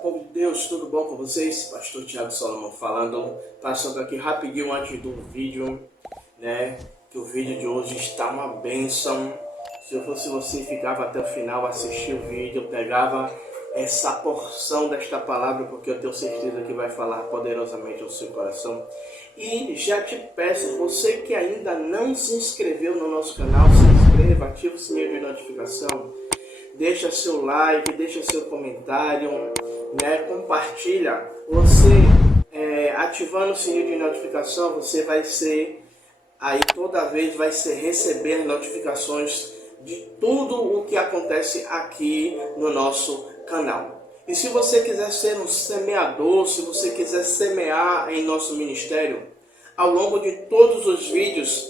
povo de Deus, tudo bom com vocês? Pastor Thiago Solomon falando, passando aqui rapidinho antes do vídeo, né? Que o vídeo de hoje está uma bênção. Se eu fosse você, ficava até o final, assistia o vídeo, pegava essa porção desta palavra, porque eu tenho certeza que vai falar poderosamente ao seu coração. E já te peço, você que ainda não se inscreveu no nosso canal, se inscreva, ativa o sininho de notificação. Deixa seu like, deixa seu comentário, né? Compartilha. Você ativando o sininho de notificação, você vai ser aí toda vez receber notificações de tudo o que acontece aqui no nosso canal. E se você quiser ser um semeador, se você quiser semear em nosso ministério, ao longo de todos os vídeos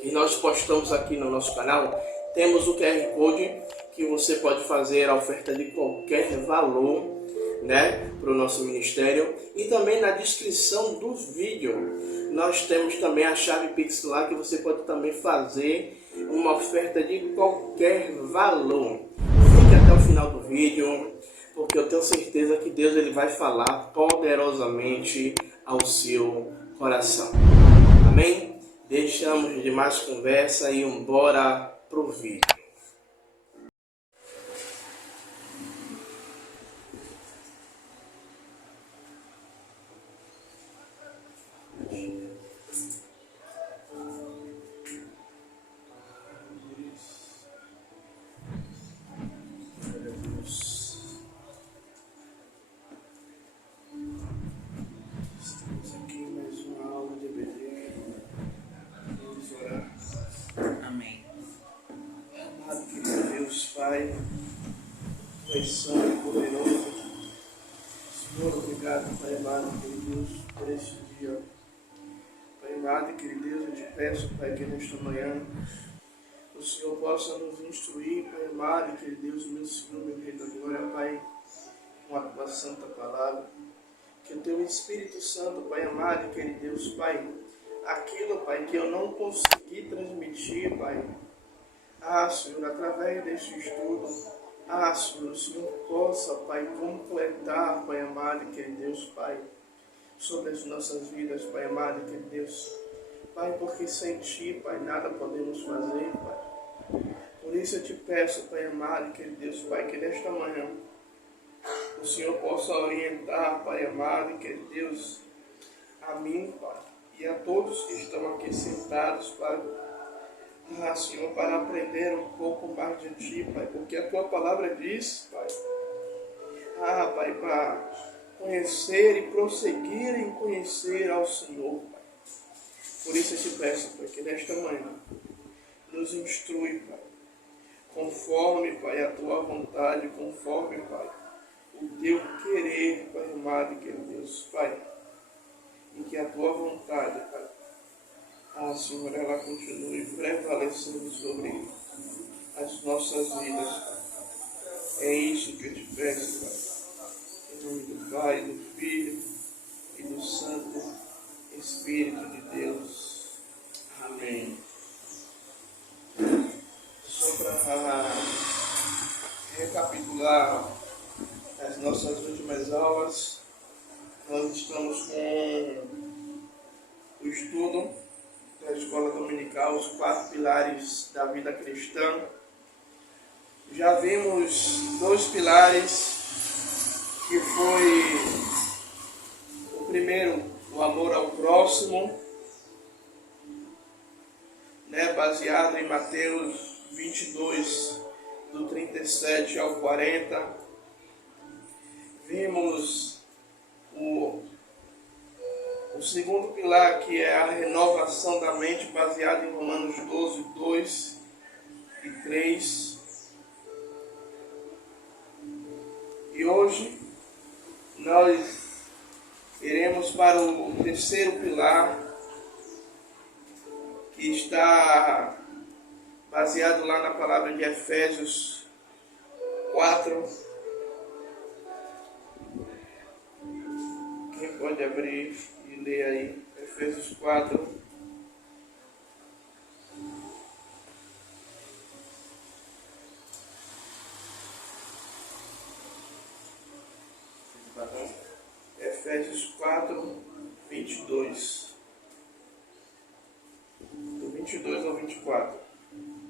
que nós postamos aqui no nosso canal, temos o QR Code que você pode fazer a oferta de qualquer valor, né, para o nosso ministério. E também na descrição do vídeo nós temos também a chave Pix lá, que você pode também fazer uma oferta de qualquer valor. Fique até o final do vídeo, porque eu tenho certeza que Deus ele vai falar poderosamente ao seu coração. Amém? Deixamos de mais conversa e bora pro vídeo. Estamos aqui em mais uma aula de EBD. Vamos orar. Amém. Amado querido Deus, Pai, Tu és santo e poderoso. Senhor, obrigado, Pai amado, querido Deus, por este dia. Pai amado, querido Deus, eu te peço, Pai, que nesta manhã o Senhor possa nos instruir, Pai amado, querido Deus, meu Senhor, meu Rei da Glória, Pai, com a Tua santa palavra. Que o Teu Espírito Santo, Pai amado, querido Deus, Pai, aquilo, Pai, que eu não consegui transmitir, Pai, Senhor, através deste estudo, Senhor, o Senhor possa, Pai, completar, Pai amado, querido Deus, Pai, sobre as nossas vidas, Pai amado, querido Deus. Pai, porque sem Ti, Pai, nada podemos fazer, Pai. Por isso eu te peço, Pai amado, querido Deus, Pai, que nesta manhã o Senhor possa orientar, Pai amado, querido Deus, a mim, Pai, e a todos que estão aqui sentados, Pai, Senhor, para aprender um pouco mais de Ti, Pai, porque a Tua palavra diz, Pai, Pai, para conhecer e prosseguir em conhecer ao Senhor, Pai. Por isso eu te peço, Pai, que nesta manhã nos instrui, Pai, conforme, Pai, a Tua vontade, conforme, Pai, o Teu querer, Pai amado e querido Deus, Pai, e que a Tua vontade, Pai, Senhor, ela continue prevalecendo sobre as nossas vidas, Pai. É isso que eu te peço, Pai, em nome do Pai, do Filho e do Santo Espírito de Deus. Amém. Só para recapitular as nossas últimas aulas, nós estamos com o estudo da Escola Dominical, os 4 pilares da vida cristã. Já vimos 2 pilares, que foi o primeiro, o amor ao próximo, né, baseado em Mateus 22, do 37 ao 40. Vimos o segundo pilar, que é a renovação da mente, baseado em Romanos 12, 2 e 3. E hoje nós iremos para o terceiro pilar, que está baseado lá na palavra de Efésios 4. Quem pode abrir e ler aí? Efésios 4. 22. Do 22 ao 24.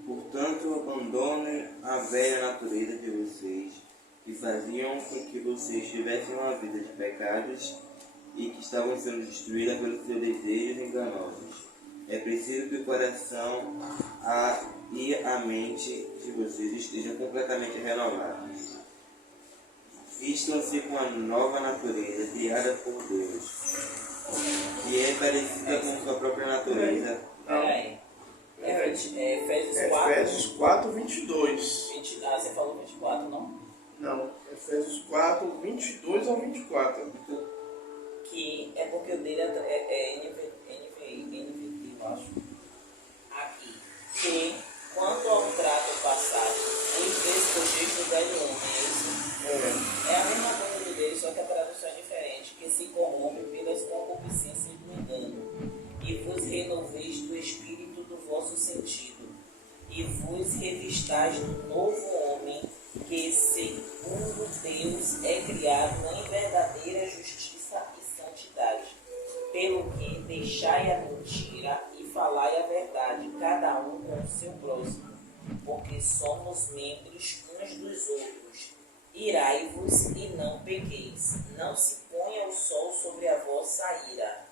Portanto, abandonem a velha natureza de vocês, que faziam com que vocês tivessem uma vida de pecados e que estavam sendo destruída pelos seus desejos enganosos. É preciso que o coração e a mente de vocês estejam completamente renovados. Vistam-se com a nova natureza criada por Deus, que é parecida com sua própria natureza. Peraí. Efésios 4. Efésios 4, 22. Você falou 24, não? Não, Efésios 4, 22 ao 24. Que é porque o dele é NVT, eu acho. Aqui. Que, quanto ao trato passado, os despojos do velho homem, é isso? É a mesma coisa do dele, só que a tradução é diferente. Que se corrompe pelas concupiscências do engano. E vos renoveis do espírito do vosso sentido. E vos revistais do novo homem, que segundo Deus é criado em verdadeira justiça e santidade. Pelo que deixai a mentira e falai a verdade, cada um com o seu próximo, porque somos membros uns dos outros. Irai-vos e não pequeis. Não se ponha o sol sobre a vossa ira.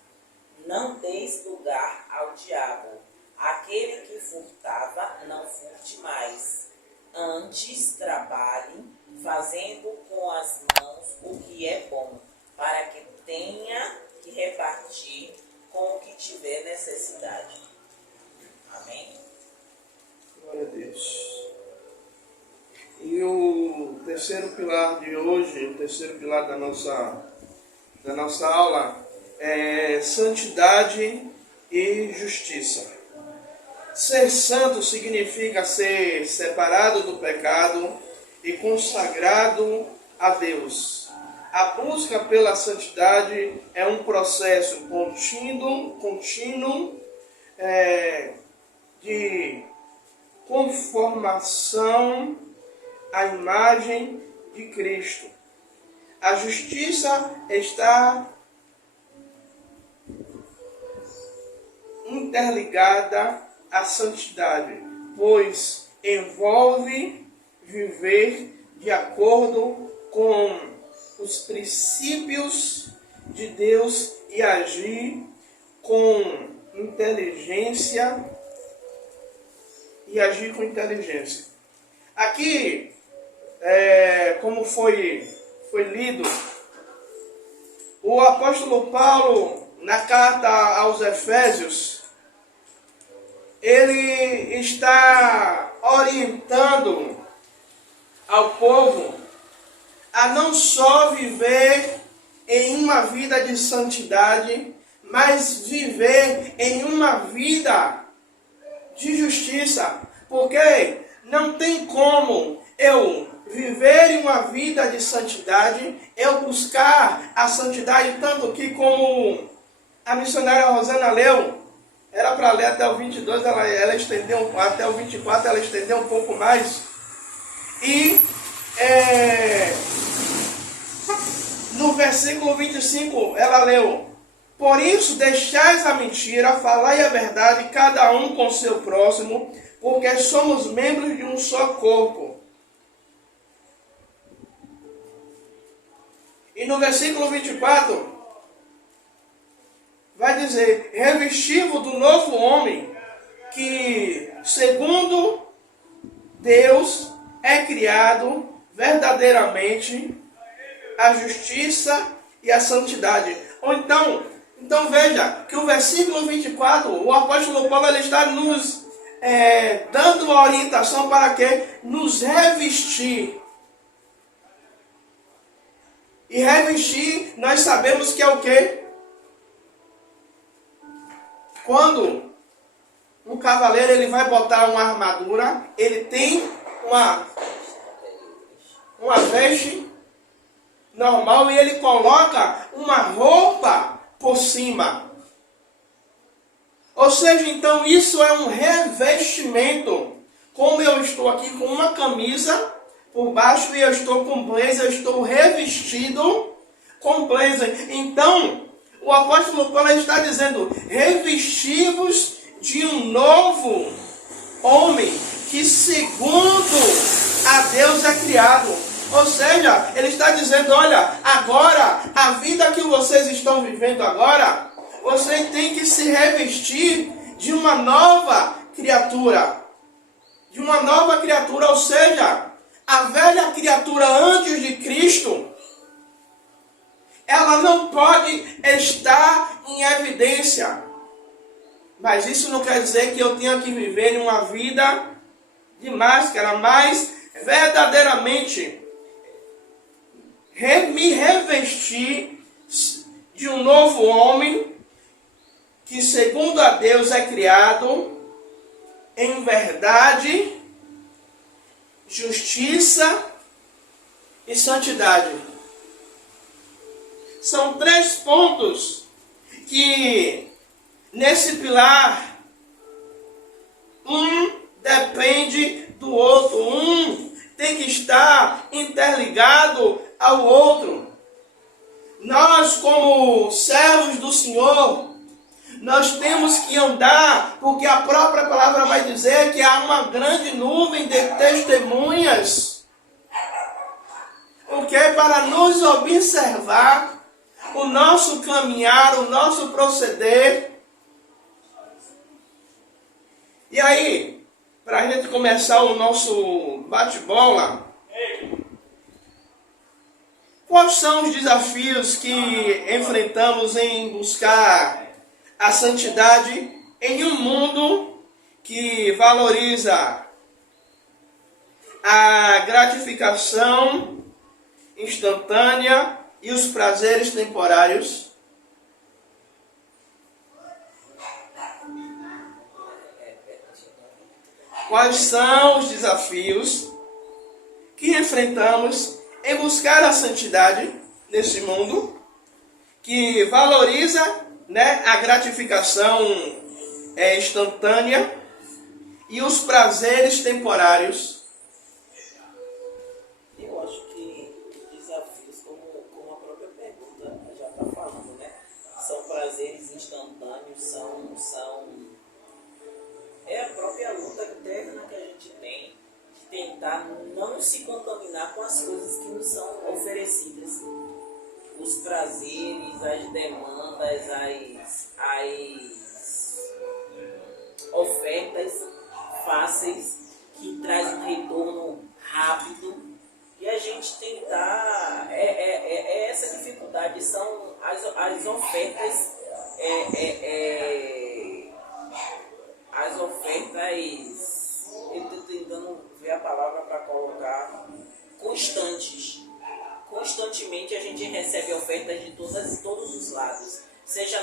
Não deis lugar ao diabo. Aquele que furtava, não furte mais. Antes trabalhe, fazendo com as mãos o que é bom, para que tenha que repartir com o que tiver necessidade. Amém? Glória a Deus. E o terceiro pilar de hoje, o terceiro pilar da nossa aula é santidade e justiça. Ser santo significa ser separado do pecado e consagrado a Deus. A busca pela santidade é um processo contínuo de conformação à imagem de Cristo. A justiça está interligada à santidade, pois envolve viver de acordo com os princípios de Deus e agir com inteligência Aqui, como foi lido, o apóstolo Paulo, na carta aos Efésios, ele está orientando ao povo a não só viver em uma vida de santidade, mas viver em uma vida de justiça. Porque não tem como eu viver em uma vida de santidade, eu buscar a santidade, tanto que como a missionária Rosana leu, era para ler até o 22, ela estendeu até o 24, ela estendeu um pouco mais. E no versículo 25, ela leu: por isso deixais a mentira, falai a verdade, cada um com seu próximo, porque somos membros de um só corpo. E no versículo 24, vai dizer: revesti-vos do novo homem, que segundo Deus é criado verdadeiramente a justiça e a santidade. Ou então veja que o versículo 24, o apóstolo Paulo ele está nos dando uma orientação para que nos revestir. E revestir, nós sabemos que é o quê? Quando um cavaleiro ele vai botar uma armadura, ele tem uma veste normal e ele coloca uma roupa por cima. Ou seja, então isso é um revestimento. Como eu estou aqui com uma camisa por baixo e eu estou com blazer, eu estou revestido com blazer. Então, O apóstolo Paulo está dizendo: revestivos de um novo homem que segundo a Deus é criado. Ou seja, ele está dizendo: olha, agora, a vida que vocês estão vivendo agora, vocês têm que se revestir de uma nova criatura. De uma nova criatura, ou seja, a velha criatura antes de Cristo, ela não pode estar em evidência. Mas isso não quer dizer que eu tenha que viver uma vida de máscara, mas verdadeiramente me revestir de um novo homem que segundo a Deus é criado em verdade, justiça e santidade. São 3 pontos que nesse pilar um depende do outro, um tem que estar interligado ao outro. Nós, como servos do Senhor, nós temos que andar, porque a própria palavra vai dizer que há uma grande nuvem de testemunhas, o que é para nos observar o nosso caminhar, o nosso proceder. E aí, para a gente começar o nosso bate-bola, quais são os desafios que enfrentamos em buscar a santidade em um mundo que valoriza a gratificação instantânea e os prazeres temporários? Quais são os desafios que enfrentamos em buscar a santidade nesse mundo que valoriza, a gratificação instantânea e os prazeres temporários? Eu acho que os desafios, como a própria pergunta já está falando, são prazeres instantâneos, é a própria luta interna que a gente tem de tentar não se contaminar com as coisas que nos são oferecidas. Os prazeres, as demandas, as ofertas fáceis que traz um retorno rápido, e a gente tentar, essa dificuldade, são as ofertas, as ofertas, eu estou tentando ver a palavra para colocar, constantes. Constantemente a gente recebe ofertas de todos os lados, seja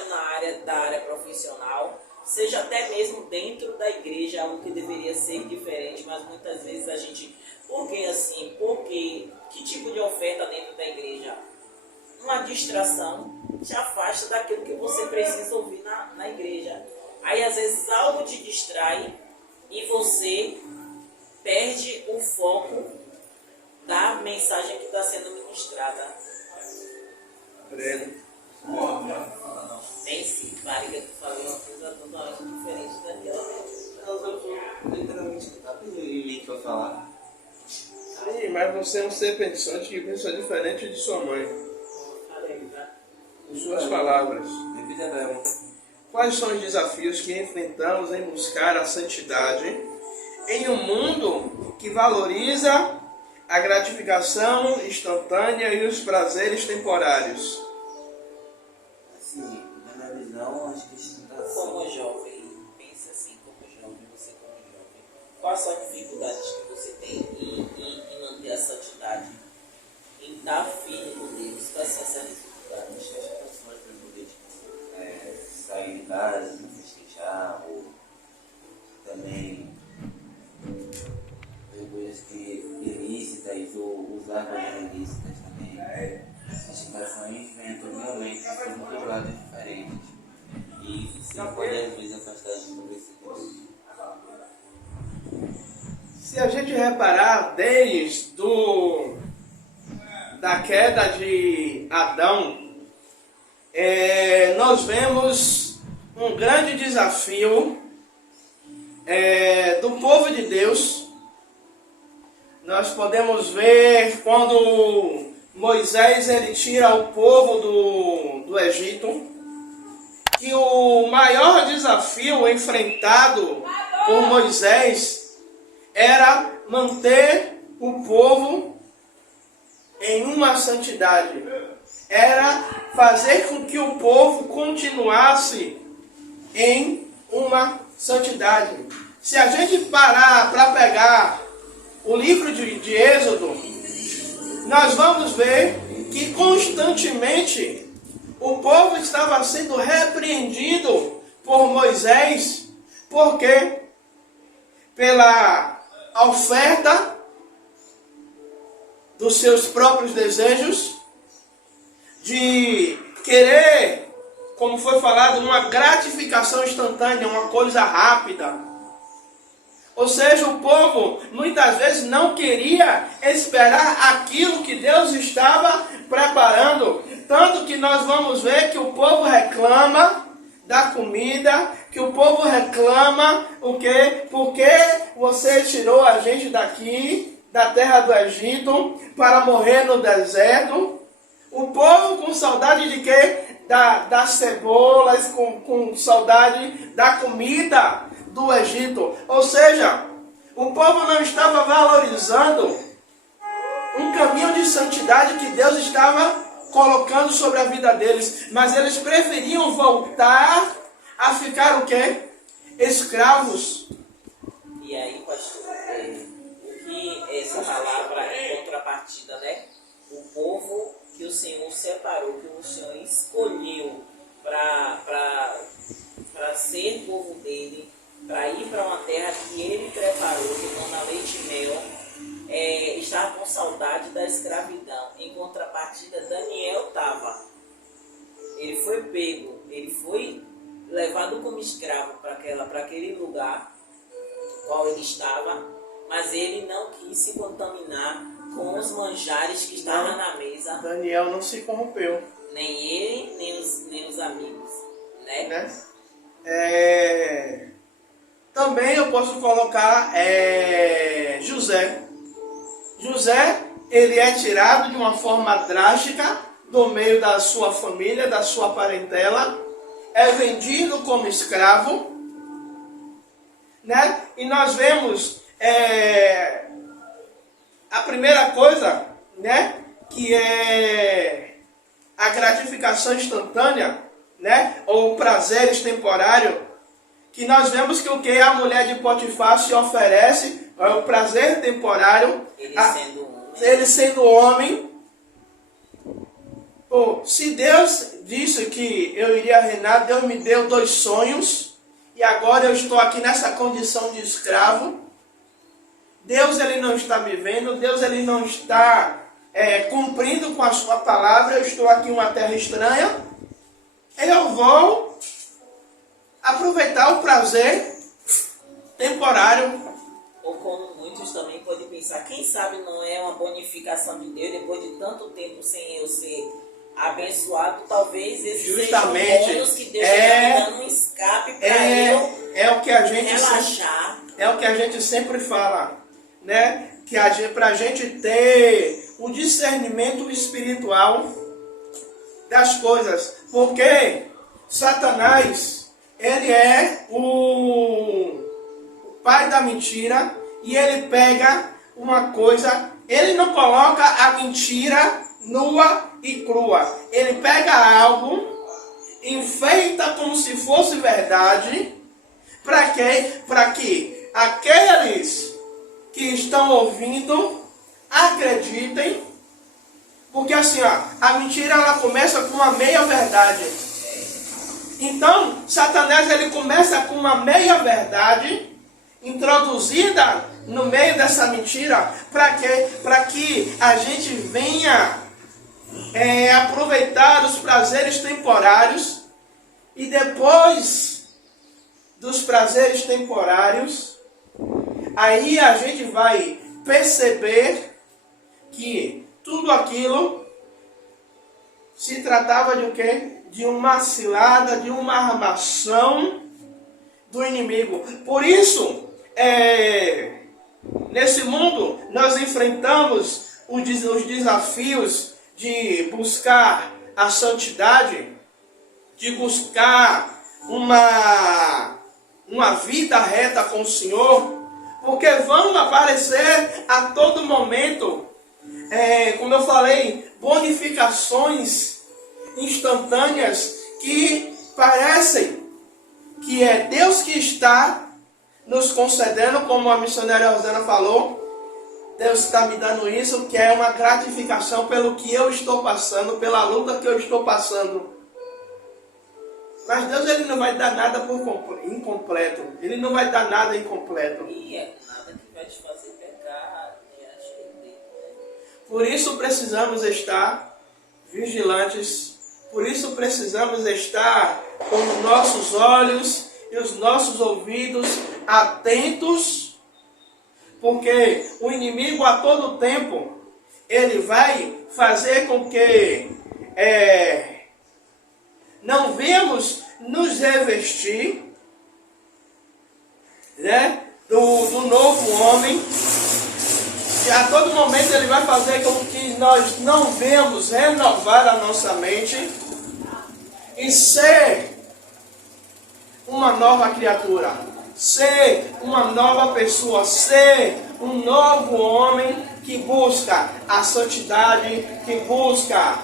da área profissional, seja até mesmo dentro da igreja, algo que deveria ser diferente, mas muitas vezes a gente, por que assim? Porque que tipo de oferta dentro da igreja? Uma distração te afasta daquilo que você precisa ouvir na igreja. Aí às vezes algo te distrai e você perde o foco da mensagem que está sendo ministrada. Breno. Tem sim, Maria, tu falou uma coisa totalmente diferente daquela mesmo. Literalmente não tá pedindo em mim que eu falar. Sim, mas você é um ser pensante que pensa diferente de sua mãe. Falei, tá? Em suas palavras. Repita a pergunta. Quais são os desafios que enfrentamos em buscar a santidade em um mundo que valoriza a gratificação instantânea e os prazeres temporários? Assim, na minha visão, acho que isso está Como jovem, pense assim, como jovem, você como jovem, quais são as dificuldades que você tem em manter a santidade, em estar firme com Deus? Quais são essas dificuldades? Acho que as pessoas para poder sair de casa, não festejar, ou também ver coisas ilícitas ou usar coisas ilícitas também. As tentações vêm a todo momento por muitos lados diferentes. E isso sim pode às vezes afastar a gente do versículo. Se a gente reparar desde da queda de Adão, nós vemos um grande desafio do povo de Deus. Nós podemos ver quando Moisés ele tira o povo do Egito, que o maior desafio enfrentado por Moisés era manter o povo em uma santidade. Era fazer com que o povo continuasse em uma santidade. Se a gente parar para pegar o livro de Êxodo, nós vamos ver que constantemente o povo estava sendo repreendido por Moisés, porque pela oferta dos seus próprios desejos, de querer, como foi falado, uma gratificação instantânea, uma coisa rápida. Ou seja, o povo muitas vezes não queria esperar aquilo que Deus estava preparando. Tanto que nós vamos ver que o povo reclama da comida, que o povo reclama o quê? Porque você tirou a gente daqui, da terra do Egito, para morrer no deserto. O povo com saudade de quê? Das cebolas, com saudade da comida do Egito. Ou seja, o povo não estava valorizando um caminho de santidade que Deus estava colocando sobre a vida deles, mas eles preferiam voltar a ficar o quê? Escravos. E aí, pastor, o que essa palavra em contrapartida, né? O povo que o Senhor separou, que o Senhor escolheu para ser povo dele, para ir para uma terra que ele preparou, que manda leite e mel, estava com saudade da escravidão. Em contrapartida, Daniel estava. Ele foi pego, ele foi levado como escravo para aquele lugar qual ele estava, mas ele não quis se contaminar com os manjares que estavam na mesa. Daniel não se corrompeu. Nem ele, nem os amigos. Né? Também eu posso colocar José. José, ele é tirado de uma forma drástica do meio da sua família, da sua parentela, é vendido como escravo, né? E nós vemos a primeira coisa, né, que é a gratificação instantânea, né, ou prazeres temporários, que nós vemos que o que a mulher de Potifar se oferece é o prazer temporário, ele sendo homem. Se Deus disse que eu iria reinar, Deus me deu 2 sonhos, e agora eu estou aqui nessa condição de escravo. Deus ele não está me vendo, Deus ele não está cumprindo com a sua palavra, eu estou aqui em uma terra estranha, eu vou aproveitar o prazer temporário. Ou como muitos também podem pensar, quem sabe não é uma bonificação de Deus, depois de tanto tempo sem eu ser abençoado, talvez esse seja um bônus que Deus está dando um escape para eu o que a gente relaxar. É o que a gente sempre fala, né? Que para a gente ter o discernimento espiritual das coisas. Porque Satanás, ele é o pai da mentira, e ele pega uma coisa, ele não coloca a mentira nua e crua. Ele pega algo, enfeita como se fosse verdade, para quê? Para que aqueles que estão ouvindo acreditem, porque assim, a mentira ela começa com uma meia verdade. Então, Satanás ele começa com uma meia verdade introduzida no meio dessa mentira, para quê? Para que a gente venha aproveitar os prazeres temporários, e depois dos prazeres temporários, aí a gente vai perceber que tudo aquilo se tratava de o quê? de uma cilada, de uma armação do inimigo. Por isso, nesse mundo, nós enfrentamos os desafios de buscar a santidade, de buscar uma vida reta com o Senhor, porque vão aparecer a todo momento, como eu falei, bonificações instantâneas que parecem que é Deus que está nos concedendo, como a missionária Rosana falou. Deus está me dando isso, que é uma gratificação pelo que eu estou passando, pela luta que eu estou passando. Mas Deus, ele não vai dar nada por incompleto. Ele não vai dar nada incompleto. E é nada que vai te fazer pecar diante dele. Por isso precisamos estar vigilantes. Por isso precisamos estar com os nossos olhos e os nossos ouvidos atentos, porque o inimigo a todo tempo, ele vai fazer com que não venhamos nos revestir, né, do novo homem. E a todo momento ele vai fazer com que nós não venhamos renovar a nossa mente e ser uma nova criatura, ser uma nova pessoa, ser um novo homem que busca a santidade, que busca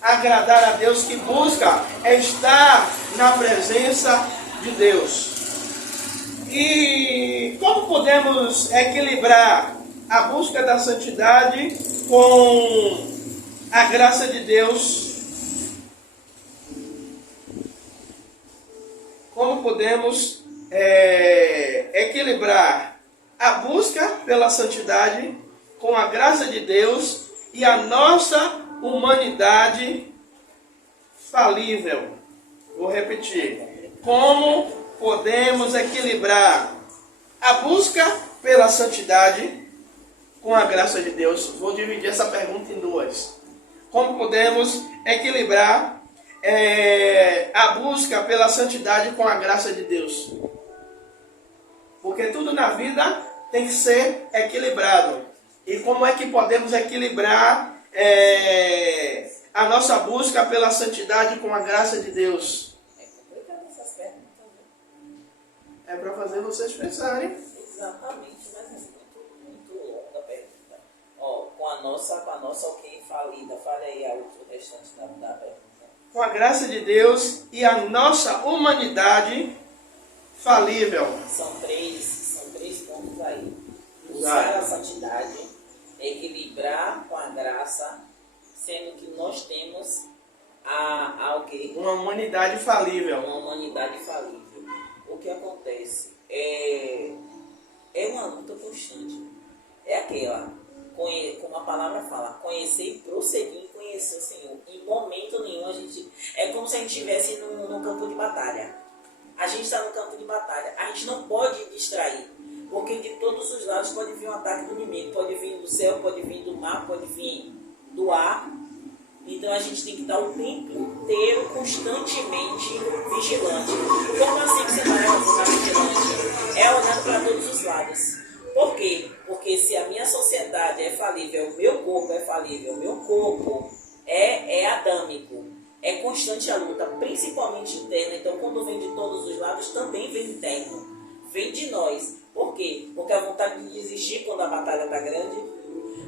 agradar a Deus, que busca estar na presença de Deus. E como podemos equilibrar a busca da santidade com a graça de Deus? Como podemos equilibrar a busca pela santidade com a graça de Deus e a nossa humanidade falível? Vou repetir. Como podemos equilibrar a busca pela santidade com a graça de Deus? Vou dividir essa pergunta em duas. Como podemos equilibrar a busca pela santidade com a graça de Deus? Porque tudo na vida tem que ser equilibrado. E como é que podemos equilibrar a nossa busca pela santidade com a graça de Deus? É complicado essas perguntas, né? É para fazer vocês pensarem. Exatamente, mas é muito longa a pergunta. Ó, com a nossa ok falida. Fale aí o restante da pergunta. Com a graça de Deus e a nossa humanidade falível. São três pontos aí. Buscar a santidade, equilibrar com a graça, sendo que nós temos o quê? Uma humanidade falível. Uma humanidade falível. O que acontece? É uma luta constante. É aquela, como a palavra fala, conhecer e prosseguir em conhecer o Senhor. Em momento nenhum a gente... É como se a gente estivesse no campo de batalha. A gente está no campo de batalha. A gente não pode distrair. Porque de todos os lados pode vir um ataque do inimigo. Pode vir do céu, pode vir do mar, pode vir do ar. Então a gente tem que estar o tempo inteiro, constantemente vigilante. Como assim que você vai estar vigilante? É olhando para todos os lados. Por quê? Porque se a minha sociedade é falível, o meu corpo é falível, o meu corpo é adâmico, é constante a luta, principalmente interna. Então quando vem de todos os lados, também vem interno. Vem de nós. Por quê? Porque a vontade de desistir quando a batalha está grande,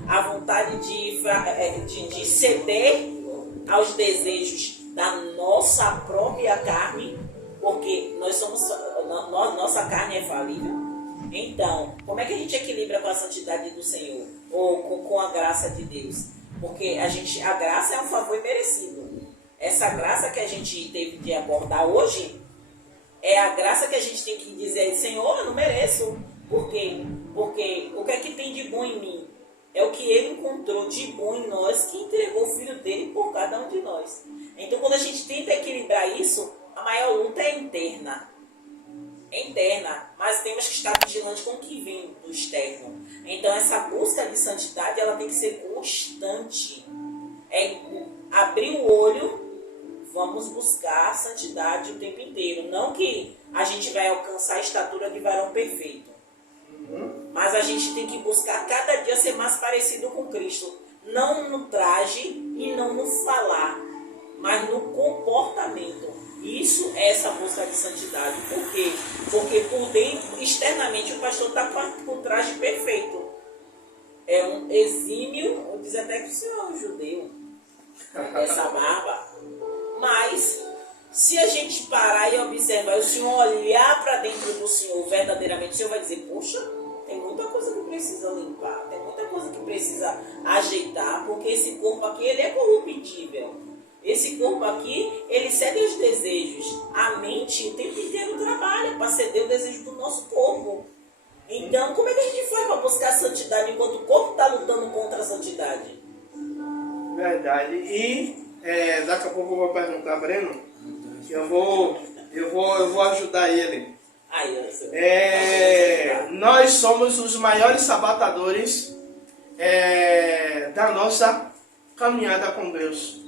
a vontade de ceder aos desejos da nossa própria carne, porque nossa carne é falível. Então, como é que a gente equilibra com a santidade do Senhor? Ou com a graça de Deus? Porque a graça é um favor imerecido. Essa graça que a gente teve de abordar hoje é a graça que a gente tem que dizer: Senhor, eu não mereço. Por quê? Porque o que é que tem de bom em mim? É o que Ele encontrou de bom em nós, que entregou o Filho dele por cada um de nós. Então, quando a gente tenta equilibrar isso, a maior luta é interna. É interna, mas temos que estar vigilantes com o que vem do externo. Então, essa busca de santidade, ela tem que ser constante. É abrir o olho vamos buscar a santidade o tempo inteiro. Não que a gente vai alcançar a estatura de varão perfeito. Mas a gente tem que buscar cada dia ser mais parecido com Cristo. Não no traje e não no falar, mas no comportamento. Isso é essa busca de santidade. Por quê? Porque por dentro, externamente, o pastor está com o traje perfeito. É um exímio, eu diz até que o senhor é um judeu, essa barba. Mas, se a gente parar e observar, o senhor olhar para dentro do senhor verdadeiramente, o senhor vai dizer, poxa, tem muita coisa que precisa limpar, tem muita coisa que precisa ajeitar, porque esse corpo aqui, ele é corruptível. Esse corpo aqui, ele cede aos desejos. A mente o tempo inteiro trabalha para ceder o desejo do nosso corpo. Então, como é que a gente faz para buscar a santidade enquanto o corpo está lutando contra a santidade? Verdade. E daqui a pouco eu vou perguntar, Breno, que eu vou ajudar ele. Nós somos os maiores sabatadores da nossa caminhada com Deus.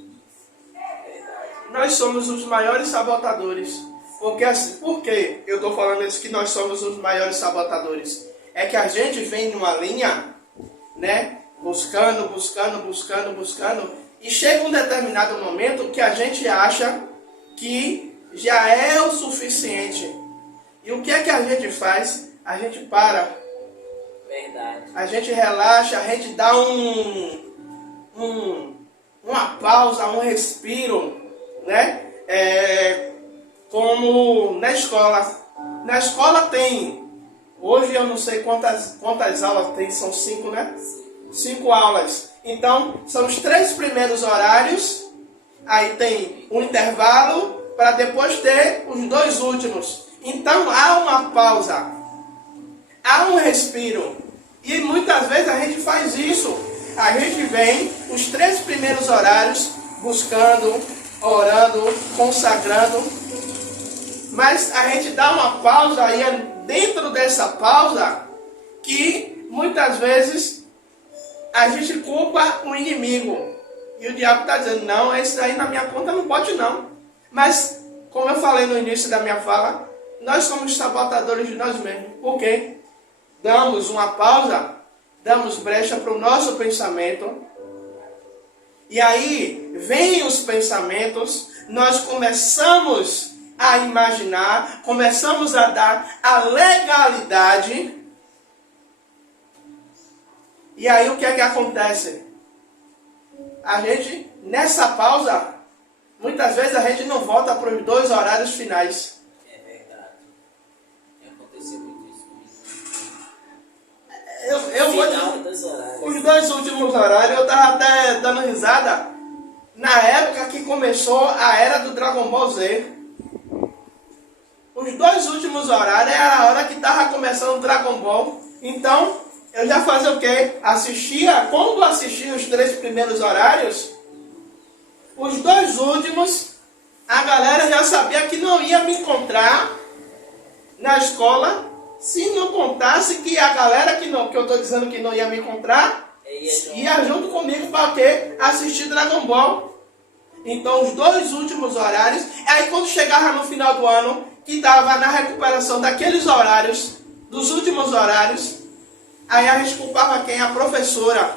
Nós somos os maiores sabotadores. Por que eu estou falando isso, que nós somos os maiores sabotadores? É que a gente vem numa linha, né? Buscando, e chega um determinado momento que a gente acha que já é o suficiente. E o que é que a gente faz? A gente para. Verdade. A gente relaxa, a gente dá uma pausa, um respiro, né? Como na escola. Na escola tem, hoje eu não sei quantas aulas tem, são 5, né? 5 aulas. Então, são os 3 primeiros horários, aí tem um intervalo, para depois ter os 2 últimos. Então, há uma pausa, há um respiro. E muitas vezes a gente faz isso. A gente vem os 3 primeiros horários buscando, orando, consagrando, mas a gente dá uma pausa e é dentro dessa pausa que muitas vezes a gente culpa o inimigo. E o diabo está dizendo, não, isso aí na minha conta não pode não. Mas, como eu falei no início da minha fala, nós somos sabotadores de nós mesmos. Por quê? Damos uma pausa, damos brecha para o nosso pensamento. E aí, vêm os pensamentos, nós começamos a imaginar, começamos a dar a legalidade. E aí o que é que acontece? A gente, nessa pausa, muitas vezes a gente não volta para os 2 horários finais. É verdade. Aconteceu muito isso comigo. Os 2 últimos horários, eu estava até dando risada. Na época que começou a era do Dragon Ball Z. Os 2 últimos horários era a hora que estava começando o Dragon Ball. Então, eu já fazia o quê? Quando assistia os 3 primeiros horários, os 2 últimos, a galera já sabia que não ia me encontrar na escola se não contasse que a galera que eu estou dizendo que não ia me encontrar, ia junto comigo para quê? Assistir Dragon Ball. Então, os 2 últimos horários, aí quando chegava no final do ano, que estava na recuperação daqueles horários, dos últimos horários, aí a gente culpava quem? A professora.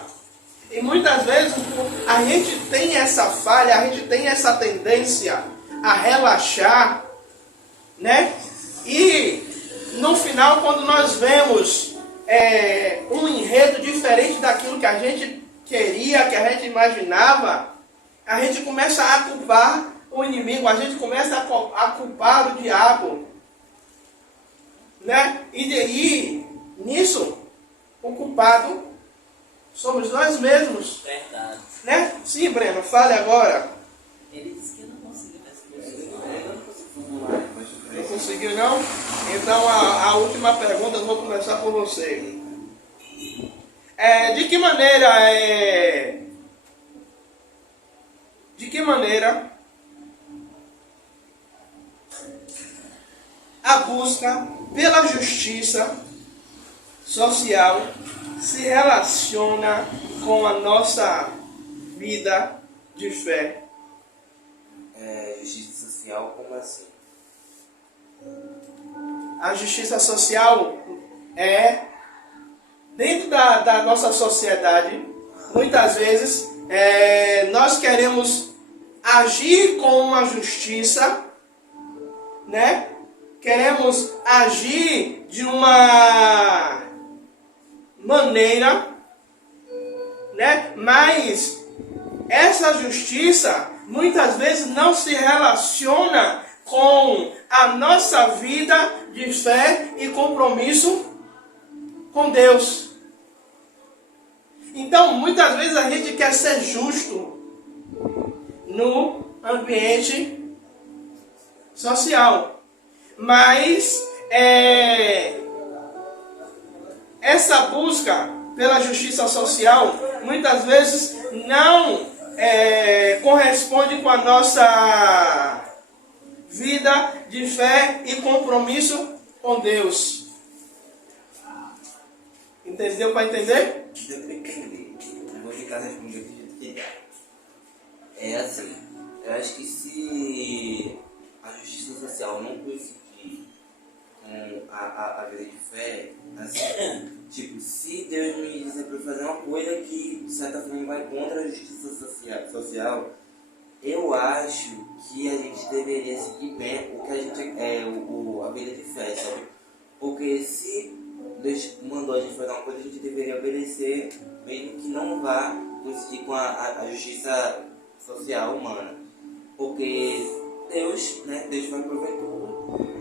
E muitas vezes a gente tem essa falha, a gente tem essa tendência a relaxar, né? E no final, quando nós vemos um enredo diferente daquilo que a gente queria, que a gente imaginava, a gente começa a culpar o inimigo, a gente começa a culpar o diabo, né? E nisso, o culpado somos nós mesmos. Verdade. Né? Sim, Breno, fale agora. Ele disse que eu não consegui responder. Eu não consigo formular, mas Não conseguiu não? Então a última pergunta eu vou começar por você. De que maneira a busca pela justiça social se relaciona com a nossa vida de fé? justiça social, como assim? A justiça social é, dentro da nossa sociedade, muitas vezes nós queremos agir com a justiça, né? Queremos agir de uma maneira, né? Mas essa justiça muitas vezes não se relaciona com a nossa vida de fé e compromisso com Deus. Então, muitas vezes a gente quer ser justo no ambiente social, mas essa busca pela justiça social muitas vezes não corresponde com a nossa vida de fé e compromisso com Deus. Entendeu para entender? Deu para entender. Eu vou ficar respondendo do jeito que dá. É assim, eu acho que se a justiça social não coincidir com a vida de fé, assim, tipo, se Deus me dizer para fazer uma coisa que de certa forma vai contra a justiça social, eu acho que a gente deveria seguir bem o que a gente a vida de fé, sabe? Porque se Deus mandou a gente fazer uma coisa, a gente deveria obedecer, mesmo que não vá coincidir com a justiça social humana. Porque Deus vai prover tudo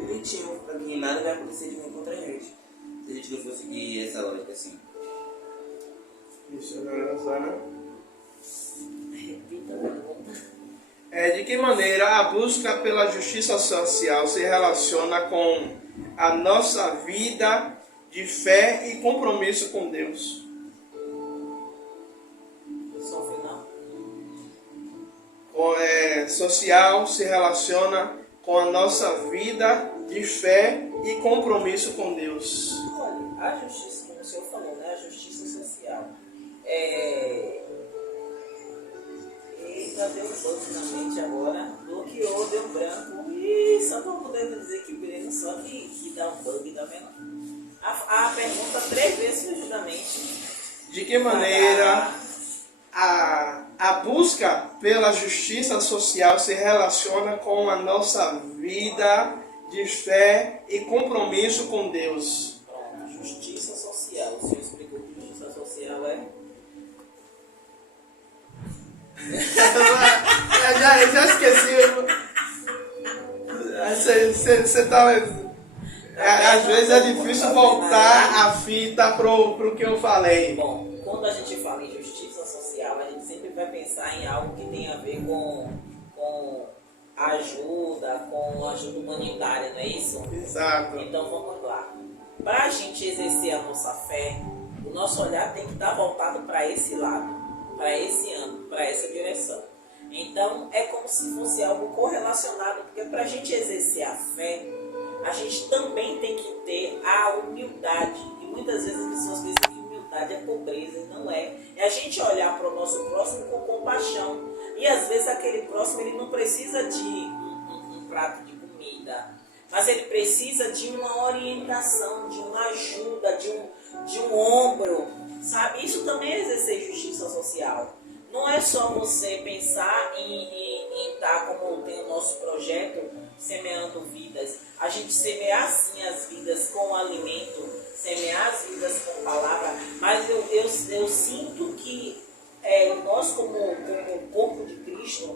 bonitinho, para que nada vai acontecer de ruim contra a gente, se a gente não for seguir essa lógica assim. Isso, Zana. Repita a pergunta. De que maneira a busca pela justiça social se relaciona com a nossa vida de fé e compromisso com Deus? Só o final? Social se relaciona com a nossa vida de fé e compromisso com Deus. Olha, a justiça, como o senhor falou, né? A justiça social. Eita, deu bug na mente agora, bloqueou, deu branco. E só para poder dizer que Breno só que dá um bug, tá vendo? A pergunta 3 vezes surgiu da mente. De que maneira a busca pela justiça social se relaciona com a nossa vida de fé e compromisso com Deus? Pronto, justiça social. O senhor explicou que justiça social é? Eu já esqueci. Você tá... Às vezes é difícil voltar a fita pro que eu falei. Bom, quando a gente fala em justiça social, a gente sempre vai pensar em algo que tem a ver com ajuda humanitária, não é isso? Exato. Então vamos lá. Para a gente exercer a nossa fé, o nosso olhar tem que estar voltado para esse lado, para esse âmbito, para essa direção. Então é como se fosse algo correlacionado, porque para a gente exercer a fé, a gente também tem que ter a humildade. E muitas vezes as pessoas pensam que humildade é pobreza, e não é. É a gente olhar para o nosso próximo com compaixão. E às vezes aquele próximo ele não precisa de um prato de comida, mas ele precisa de uma orientação, de uma ajuda, de um ombro, sabe? Isso também é exercer justiça social. Não é só você pensar em estar como tem o nosso projeto, semeando vidas. A gente semear sim as vidas com alimento, semear as vidas com palavra, mas eu sinto que nós como corpo de Cristo,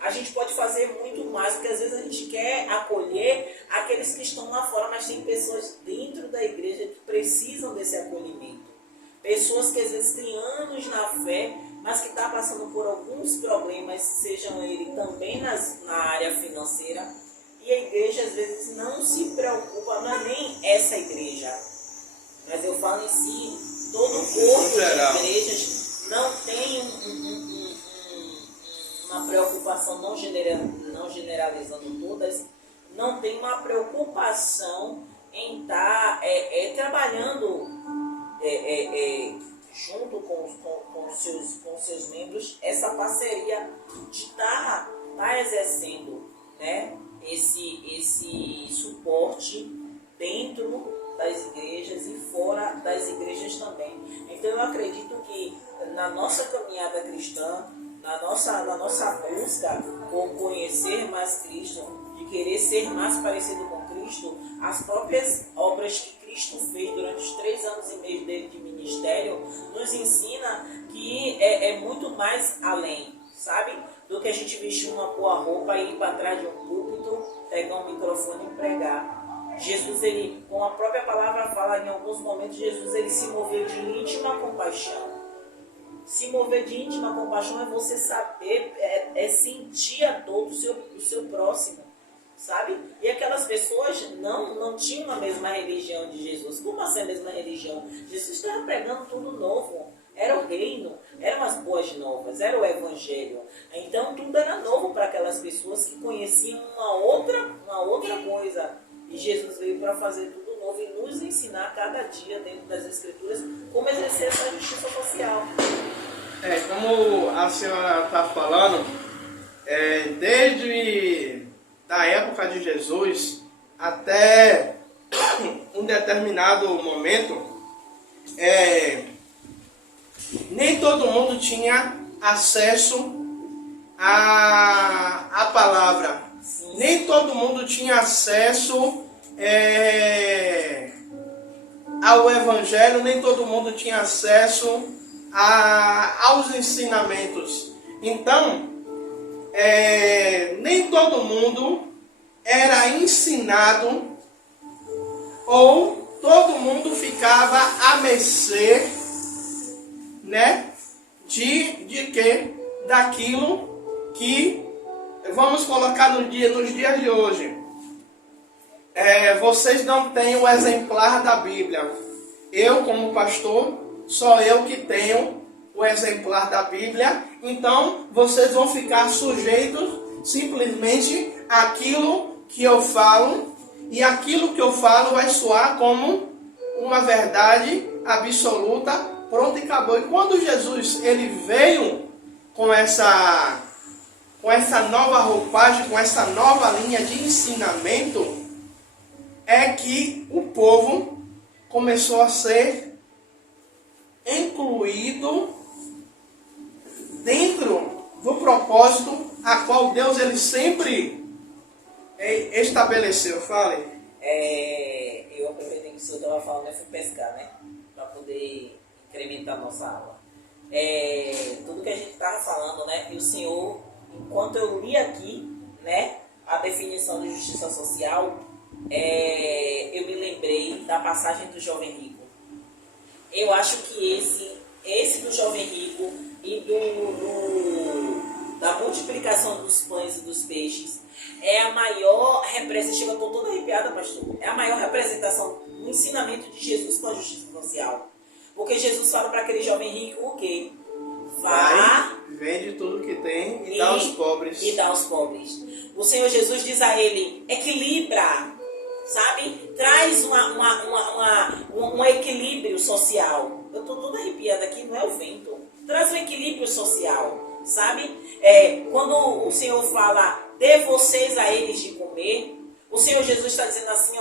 a gente pode fazer muito mais, porque às vezes a gente quer acolher aqueles que estão lá fora, mas tem pessoas dentro da igreja que precisam desse acolhimento. Pessoas que às vezes têm anos na fé, mas que estão passando por alguns problemas, sejam eles também na área financeira, e a igreja às vezes não se preocupa, não é nem essa igreja, mas eu falo em si, todo o corpo de igrejas não tem uma preocupação, não generalizando todas, não tem uma preocupação em estar trabalhando junto com seus membros essa parceria de estar está exercendo, né, esse suporte dentro das igrejas e fora das igrejas também. Então eu acredito que na nossa caminhada cristã, na nossa busca por conhecer mais Cristo, de querer ser mais parecido com Cristo, as próprias obras que Cristo fez durante os 3 anos e meio dele de ministério nos ensina que é muito mais além, sabe? Do que a gente vestir uma boa roupa e ir para trás de um púlpito, pegar um microfone e pregar. Jesus, ele, como a própria palavra fala, em alguns momentos, Jesus ele se moveu de íntima compaixão. Se mover de íntima compaixão é você saber, é sentir a dor do seu próximo, sabe? E aquelas pessoas não tinham a mesma religião de Jesus. Como assim a mesma religião? Jesus estava pregando tudo novo. Era o reino, eram as boas novas, era o evangelho. Então tudo era novo para aquelas pessoas que conheciam uma outra coisa. E Jesus veio para fazer tudo novo e nos ensinar cada dia dentro das Escrituras como exercer essa justiça social. Como a senhora está falando, desde da época de Jesus até um determinado momento, nem todo mundo tinha acesso à palavra. Sim. Nem todo mundo tinha acesso ao evangelho, nem todo mundo tinha acesso aos ensinamentos. Então, nem todo mundo era ensinado, ou todo mundo ficava à mercê, né, daquilo que vamos colocar nos dias de hoje. Vocês não têm o exemplar da Bíblia. Eu, como pastor, só eu que tenho o exemplar da Bíblia. Então, vocês vão ficar sujeitos simplesmente àquilo que eu falo. E aquilo que eu falo vai soar como uma verdade absoluta, pronto e acabou. E quando Jesus ele veio com essa nova roupagem, com essa nova linha de ensinamento, é que o povo começou a ser incluído dentro do propósito a qual Deus ele sempre estabeleceu. Fale. Eu aproveitei que o senhor estava falando, eu fui pescar, né? Para poder incrementar a nossa aula. Tudo que a gente estava falando, né? E o senhor, enquanto eu li aqui, né, a definição de justiça social, eu me lembrei da passagem do jovem rico. Eu acho que esse do jovem rico e da multiplicação dos pães e dos peixes é a maior representação. Eu estou toda arrepiada, pastor. É a maior representação do ensinamento de Jesus com a justiça social. Porque Jesus fala para aquele jovem rico o quê? Vá, vende tudo que tem e dá aos pobres. E dá aos pobres. O Senhor Jesus diz a ele: equilibra, sabe? Traz um equilíbrio social. Eu estou toda arrepiada aqui, não é o vento. Traz um equilíbrio social, sabe? Quando o Senhor fala, dê vocês a eles de comer, o Senhor Jesus está dizendo assim,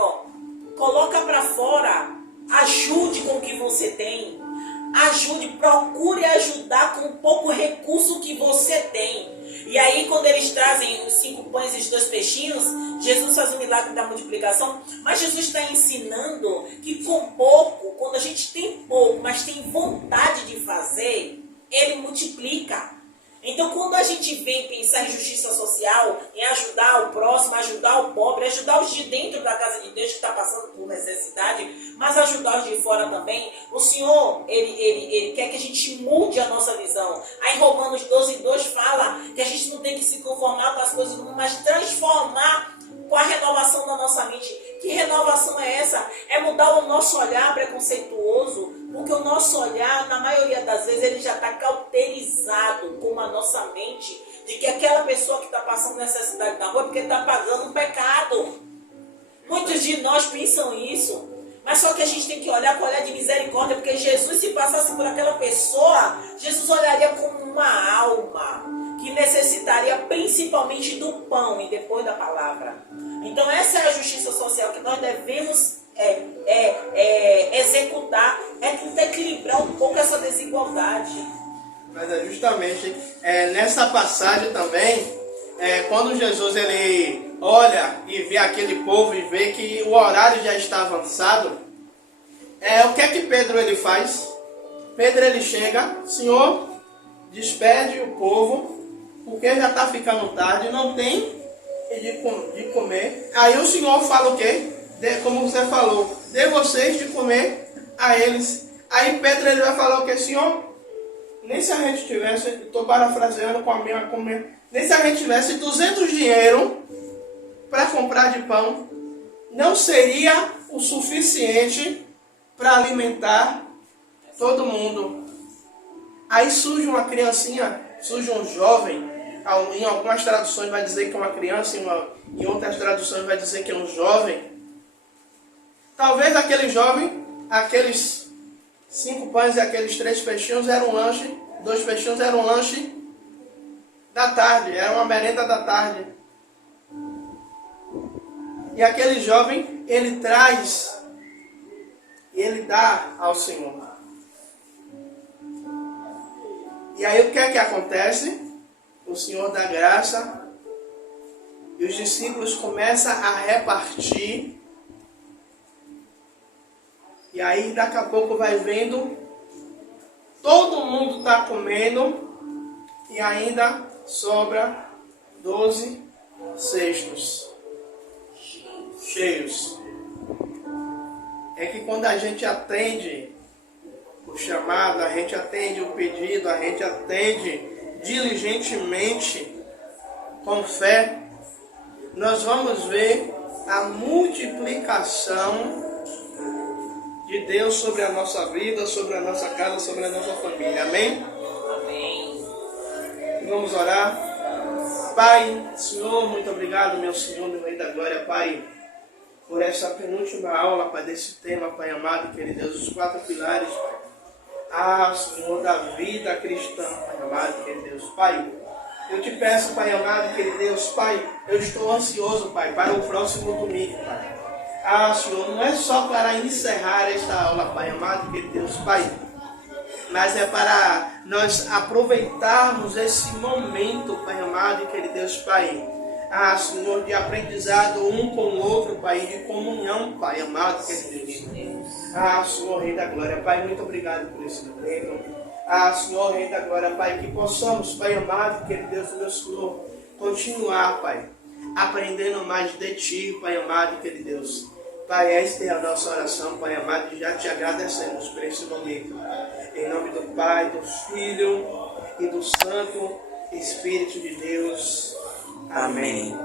coloca para fora, ajude com o que você tem. Ajude, procure ajudar com o pouco recurso que você tem. E aí, quando eles trazem os 5 pães e os 2 peixinhos, Jesus faz o milagre da multiplicação. Mas Jesus está ensinando que com pouco, quando a gente tem pouco, mas tem vontade de fazer, ele multiplica. Então, quando a gente vem pensar em justiça social, em ajudar o próximo, ajudar o pobre, ajudar os de dentro da casa de Deus que está passando por necessidade, mas ajudar os de fora também, o Senhor, ele quer que a gente mude a nossa visão. Aí, Romanos 12:2 fala que a gente não tem que se conformar com as coisas do mundo, mas transformar com a renovação da nossa mente. Que renovação é essa? É mudar o nosso olhar preconceituoso, porque o nosso olhar, na maioria das vezes, ele já está cauterizado com a nossa mente de que aquela pessoa que está passando necessidade na rua é porque está pagando um pecado. Muitos de nós pensam isso. Mas só que a gente tem que olhar com olhar de misericórdia, porque Jesus, se passasse por aquela pessoa, Jesus olharia como uma alma que necessitaria principalmente do pão e depois da palavra. Então essa é a justiça social que nós devemos executar, é tentar equilibrar um pouco essa desigualdade. Mas é justamente nessa passagem também, quando Jesus ele olha e vê aquele povo e vê que o horário já está avançado, o que é que Pedro ele faz? Pedro ele chega, Senhor, despede o povo, porque já está ficando tarde, não tem de comer. Aí o Senhor fala o quê? Como você falou, dê vocês de comer a eles. Aí Pedro ele vai falar o quê? Senhor, nem se a gente tivesse, estou parafraseando com a minha, nem se a gente tivesse 200 dinheiro para comprar de pão, não seria o suficiente para alimentar todo mundo. Aí surge uma criancinha, surge um jovem, em algumas traduções vai dizer que é uma criança, em outras traduções vai dizer que é um jovem. Talvez aquele jovem, aqueles 5 pães e aqueles 3 peixinhos eram um lanche, 2 peixinhos eram um lanche da tarde, era uma merenda da tarde. E aquele jovem, ele traz, ele dá ao Senhor. E aí o que é que acontece? O Senhor dá graça e os discípulos começam a repartir. E aí daqui a pouco vai vendo, todo mundo está comendo e ainda sobra 12 cestos cheios. É que quando a gente atende o chamado, a gente atende o pedido, a gente atende diligentemente, com fé, nós vamos ver a multiplicação de Deus sobre a nossa vida, sobre a nossa casa, sobre a nossa família. Amém? Amém. Vamos orar. Pai, Senhor, muito obrigado, meu Senhor, meu Rei da Glória, Pai, por essa penúltima aula, Pai, desse tema, Pai amado, querido Deus, os 4 pilares, Pai. Senhor, da vida cristã, Pai amado, querido Deus, Pai, eu te peço, Pai amado, querido Deus, Pai, eu estou ansioso, Pai, para o próximo domingo, Pai. Senhor, não é só para encerrar esta aula, Pai amado, querido Deus, Pai, mas é para nós aproveitarmos esse momento, Pai amado e querido Deus, Pai. Senhor, de aprendizado um com o outro, Pai, de comunhão, Pai amado, querido Deus. Senhor, Rei da Glória, Pai, muito obrigado por esse momento. Senhor, Rei da Glória, Pai, que possamos, Pai amado, querido Deus, meu Senhor, continuar, Pai, aprendendo mais de Ti, Pai amado, querido Deus. Pai, esta é a nossa oração, Pai amado, e já te agradecemos por esse momento. Em nome do Pai, do Filho e do Santo Espírito de Deus. Amém.